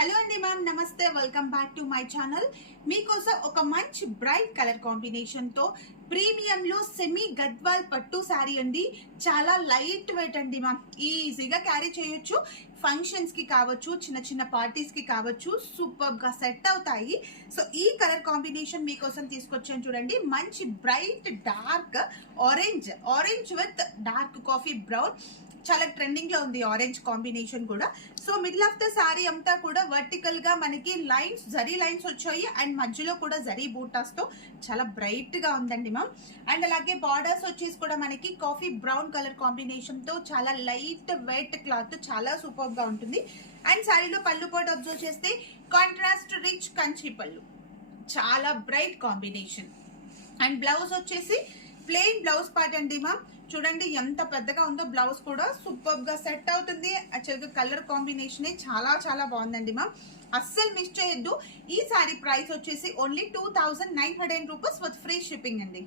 Hello అండి ma'am, నమస్తే. Welcome back to my channel. మీకోసం ఒక మంచి బ్రైట్ కలర్ కాంబినేషన్ తో ప్రీమియం లో సెమీ గద్వాల్ పట్టు శారీ అండి. చాలా లైట్ వెయిట్ అండి మ్యామ్, ఈజీగా క్యారీ చేయొచ్చు. ఫంక్షన్స్ కి కావచ్చు, చిన్న చిన్న పార్టీస్ కి కావచ్చు, సూపర్ గా సెట్ అవుతాయి. సో ఈ కలర్ కాంబినేషన్ మీకోసం తీసుకొచ్చాను చూడండి. మంచి bright dark orange with dark coffee brown. చాలా ట్రెండింగ్ లో ఉంది ఆరెంజ్ కాంబినేషన్ కూడా. So middle of the sorry అంతా కూడా వర్టికల్ గా మనకి లైన్స్, జరీ లైన్స్ వచ్చాయి అండ్ మధ్యలో కూడా జరీ బూటాస్ తో చాలా బ్రైట్ గా ఉందండి మ్యామ్. అండ్ అలాగే బార్డర్స్ వచ్చేసి కూడా మనకి కాఫీ బ్రౌన్ కలర్ కాంబినేషన్ తో చాలా లైట్ వెయిట్ క్లాత్, చాలా సూపర్ గా ఉంటుంది. అండ్ సారీలో పళ్ళు పాటు అబ్జర్వ్ చేస్తే కాంట్రాస్ట్ రిచ్ కంచి పళ్ళు, చాలా బ్రైట్ కాంబినేషన్. అండ్ బ్లౌజ్ వచ్చేసి ప్లెయిన్ బ్లౌజ్ పార్ట్ అండి మ్యామ్. చూడండి ఎంత పెద్దగా ఉందో, బ్లౌజ్ కూడా సూపర్ గా సెట్ అవుతుంది. యాక్చువల్గా కలర్ కాంబినేషన్ చాలా చాలా బాగుందండి మ్యామ్, అస్సలు మిస్ చేయొద్దు. ఈ సారీ ప్రైస్ వచ్చేసి only 2900 rupees with free shipping అండి.